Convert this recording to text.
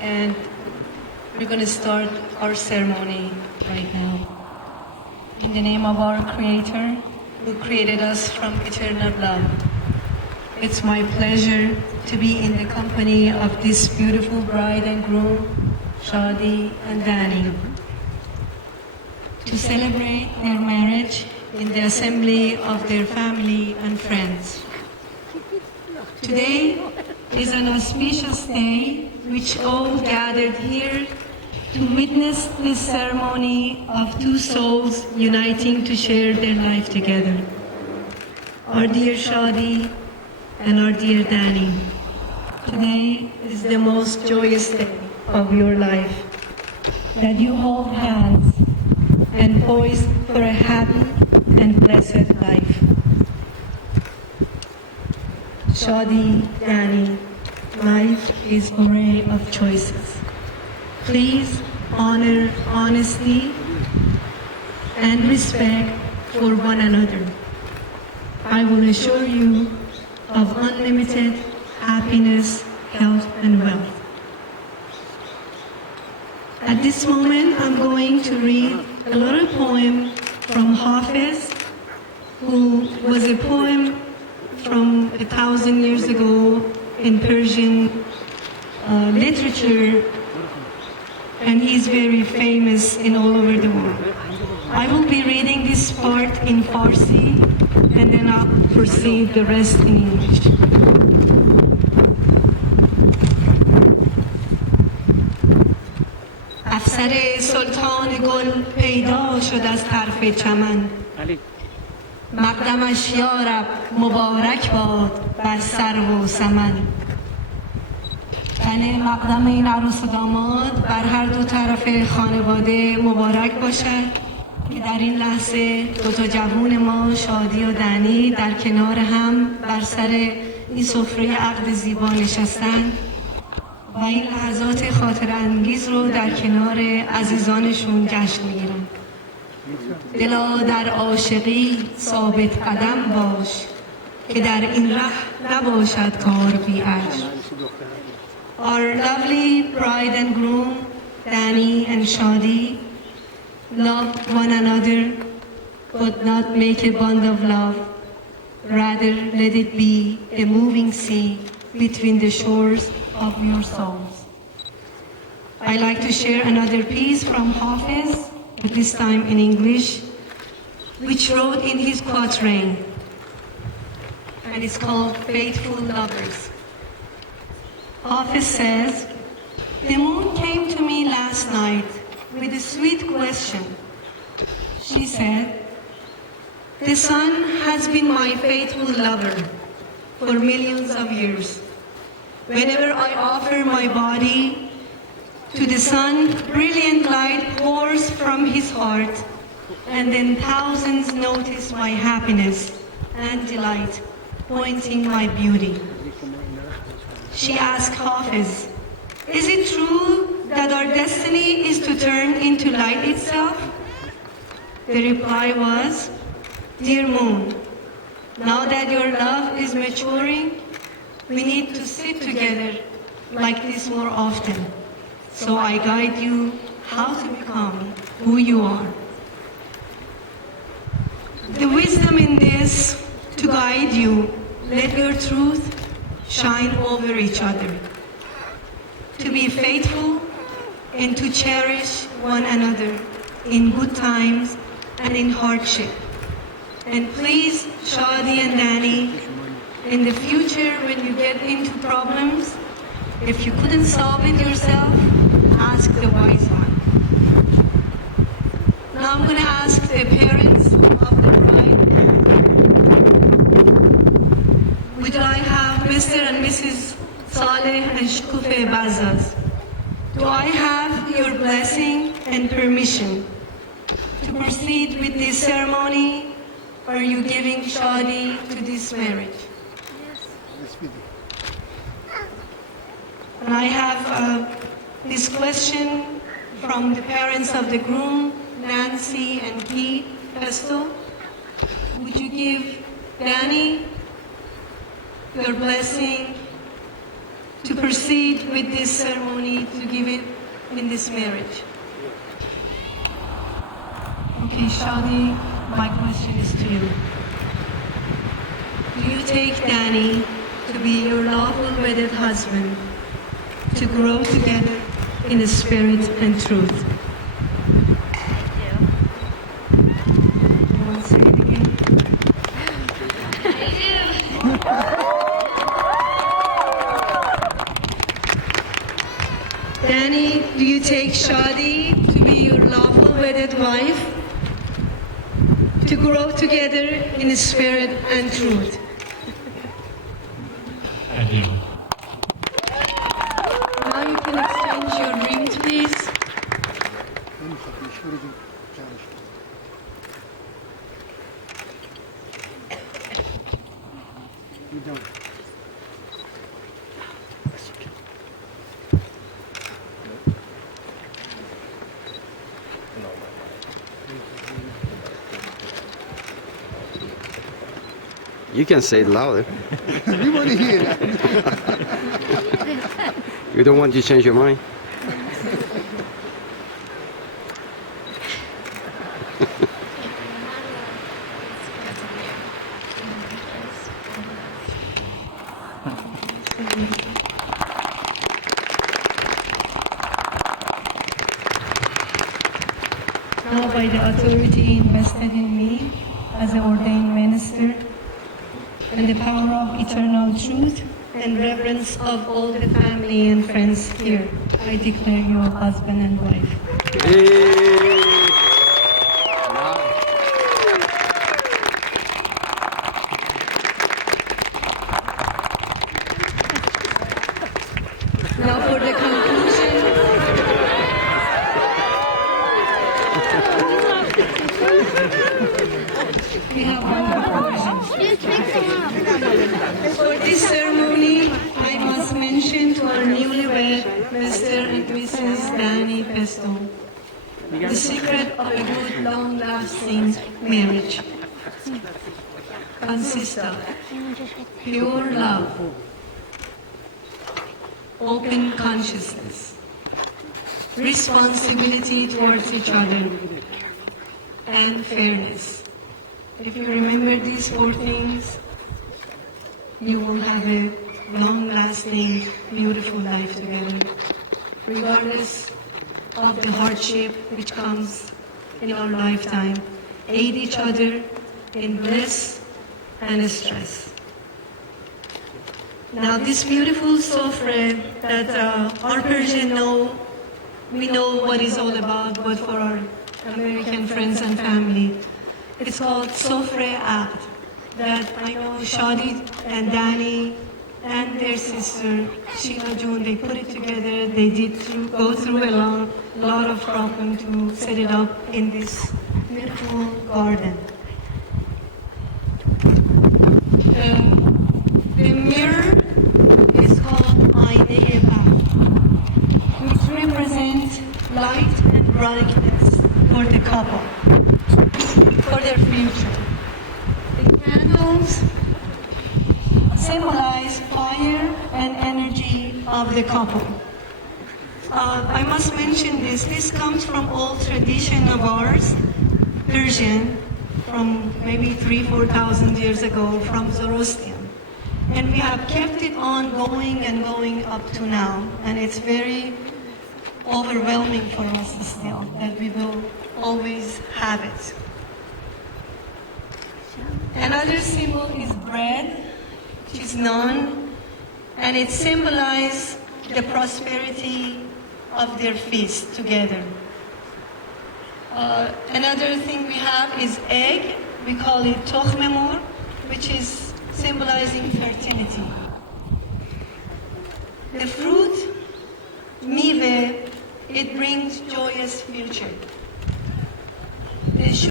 and we're going to start our ceremony right now. In the name of our Creator, who created us from eternal love, it's my pleasure to be in the company of this beautiful bride and groom, Shadi and Dani, to celebrate their marriage in the assembly of their family and friends. Today is an auspicious day which all gathered here to witness this ceremony of two souls uniting to share their life together. Our dear Shadi and our dear Dani, today is the most joyous day of your life, that you hold hands and poised for a happy and blessed life. Shadi, Dani, life is an array of choices. Please honor honesty and respect for one another. I will assure you of unlimited happiness, health, and wealth. At this moment, I'm going to read a little poem from Hafiz, who was a poem from 1,000 years ago in Persian literature, and he's very famous in all over the world. I will be reading this part in Farsi, and then I'll proceed the rest in English. افسر سلطان گل پیدا شد از طرف چمن مقدمش یارب مبارک باد بر سرو و سمن. یعنی مقدم این عروس و داماد بر هر دو طرف خانواده مبارک باشد که در این لحظه دو تا جوون ما شادی و دنی در کنار هم بر سر این سفره عقد زیبا نشستن و این لحظات خاطر انگیز رو در کنار عزیزانشون جشن میگیرن. دلا در عاشقی ثابت قدم باش که در این ره نباشد کار بی اجر. Our lovely bride and groom, Dani and Shadi, love one another, but not make a bond of love. Rather, let it be a moving sea between the shores of your souls. I like to share another piece from Hafiz, at this time in English, which wrote in his quatrain, and it's called Faithful Lovers. Hafiz says, the moon came to me last night with a sweet question. She said, the sun has been my faithful lover for millions of years. Whenever I offer my body to the sun, brilliant light pours from his heart, and then thousands notice my happiness and delight, pointing my beauty. She asked Hafiz, is it true that our destiny is to turn into light itself? The reply was, dear moon, now that your love is maturing, we need to sit together like this more often. So I guide you how to become who you are. The wisdom in this to guide you, let your truth shine over each other. To be faithful and to cherish one another in good times and in hardship. And please, Shadi and Dani, in the future when you get into problems, if you couldn't solve it yourself, ask the wise one. Now I'm going to ask the parents of the bride. Would I have Mr. and Mrs. Saleh and Shkufe Bazaz? Do I have your blessing and permission to proceed with this ceremony, or are you giving Shadi to this marriage? And I have this question from the parents of the groom, Nancy and Keith Pesto. Would you give Dani your blessing to proceed with this ceremony, to give it in this marriage. Okay, Shadi, my question is to you. Do you take Danny to be your lawful wedded husband, to grow together in the spirit and truth? You want to say it again? Danny, do you take Shadi to be your lawful wedded wife, to grow together in the spirit and truth? I do. Now you can exchange your rings, please. You can say it louder. We want to hear that. You don't want to change your mind? Now by the authority invested in me as an ordained minister, and the power of eternal truth and reverence of all the family and friends here, I declare you a husband and wife. Now for the conclusion. We have one conclusion. For this ceremony, I must mention to our newlywed Mr. and Mrs. Danny Pesto the secret of a good, long-lasting marriage consists of pure love, open consciousness, responsibility towards each other, and fairness. If you remember these four things, you will have a long-lasting, beautiful life together, regardless of the hardship which comes in our lifetime. Aid each other in bliss and stress. Now, this beautiful shohreh that our Persian know, we know what it's all about, but for our American friends and family, it's called shohreh act. That I know Shadi and Danny and their sister Sheila June, they put it together. They did go through a lot of problem to set it up in this beautiful garden. The mirror is called Ayneh Baht, which represents light and brightness for the couple, for their future. The candles symbolize fire and energy of the couple. I must mention this. This comes from old tradition of ours, Persian, from maybe 3,000-4,000 years ago, from Zoroastrian. And we have kept it on going and going up to now. And it's very overwhelming for us still, that we will always have it. Another symbol is bread, which is naan, and it symbolizes the prosperity of their feast together. Another thing we have is egg. We call it tokhmemor, which is symbolizing fertility. The fruit, mive, it brings joyous future. The